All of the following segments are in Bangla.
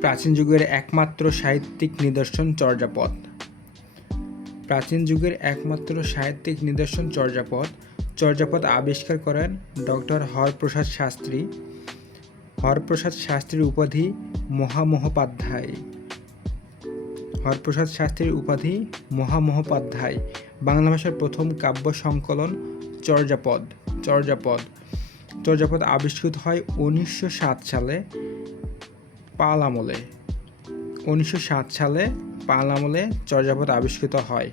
প্রাচীন যুগের একমাত্র সাহিত্যিক নিদর্শন চর্যাপদ। প্রাচীন যুগের একমাত্র সাহিত্যিক নিদর্শন চর্যাপদ। চর্যাপদ আবিষ্কার করেন ডক্টর হরপ্রসাদ শাস্ত্রী। হরপ্রসাদ শাস্ত্রীর উপাধি মহামহোপাধ্যায়। হরপ্রসাদ শাস্ত্রীর উপাধি মহামহোপাধ্যায়। বাংলা ভাষার প্রথম কাব্য সংকলন চর্যাপদ। চর্যাপদ আবিষ্কৃত হয় 1907 সালে পাল আমলে। 1907 সালে পাল আমলে চর্যাপদ আবিষ্কৃত হয়।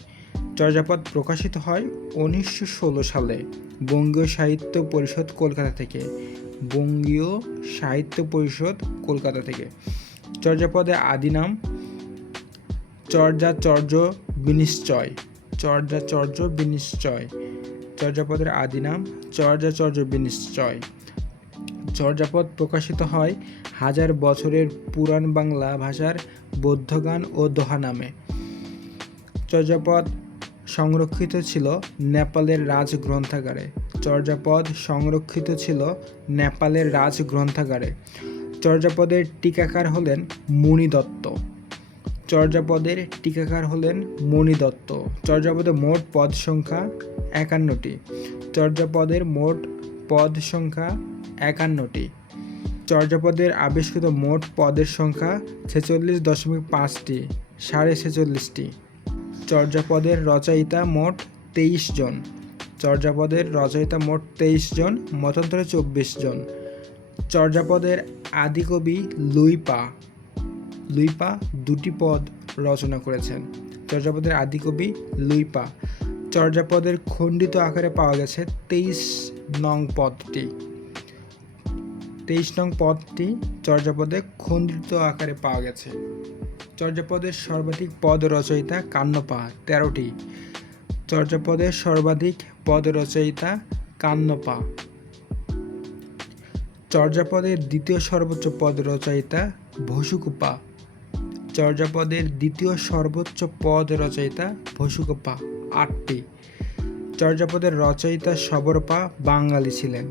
চর্যাপদ প্রকাশিত হয় 1916 সালে বঙ্গীয় সাহিত্য পরিষদ কলকাতা থেকে। বঙ্গীয় সাহিত্য পরিষদ কলকাতা থেকে। চর্যাপদের আদি নাম চর্যাচর্য বিনিশ্চয়। চর্যাপদের আদি নাম চর্যাচর্য বিনিশ্চয়। চর্যাপদ প্রকাশিত হয় হাজার বছরের পুরাণ বাংলা ভাষার বৌদ্ধগান ও দোহা নামে। চর্যাপদ সংরক্ষিত ছিল নেপালের রাজগ্রন্থাগারে। চর্যাপদের টিকাকার হলেন মণি দত্ত। চর্যাপদের মোট পদ সংখ্যা 51টি। চর্যাপদের আবিষ্কৃত মোট পদের সংখ্যা 46.5টি, 46.5টি। চর্যাপদের রচয়িতা মোট 23 জন। মতান্তরে 24 জন। চর্যাপদের আদিকবি লুইপা 2টি পদ রচনা করেছেন। চর্যাপদের খণ্ডিত আকারে পাওয়া গেছে 23 নং পদটি চর্যাপদে খণ্ডিত আকারে পাওয়া গেছে। চর্যাপদের সর্বাধিক পদ রচয়িতা কান্যপা 13টি। চর্যাপদের দ্বিতীয় সর্বোচ্চ পদ রচয়িতা ভসুকোপা। 8টি। চর্যাপদের রচয়িতা সবরপা বাঙালি ছিলেন।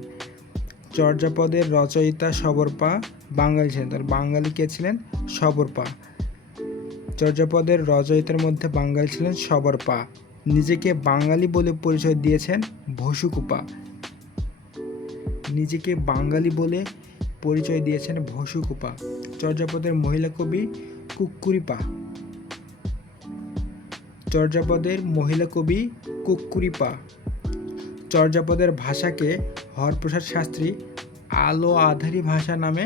তার বাঙালি কে ছিলেন? সবরপা। চর্যাপদের রচয়িতার মধ্যে বাঙালি ছিলেন সবরপা। নিজেকে বাঙালি বলে পরিচয় দিয়েছেন ভসুকোপা। চর্যাপদের মহিলা কবি কুক্কুরিপা। চর্যাপদের ভাষাকে হরপ্রসাদ শাস্ত্রী আলো আঁধারি ভাষা নামে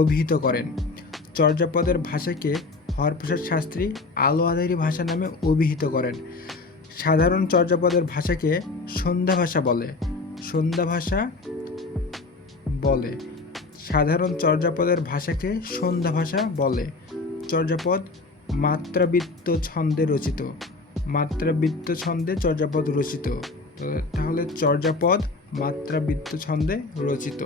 অভিহিত করেন। সাধারণ চর্যাপদের ভাষাকে সন্ধ্যা ভাষা বলে। চর্যাপদ মাত্রাবৃত্ত ছন্দে চর্যাপদ রচিত। তাহলে চর্যাপদ মাত্রাবৃত্ত ছন্দে রচিত।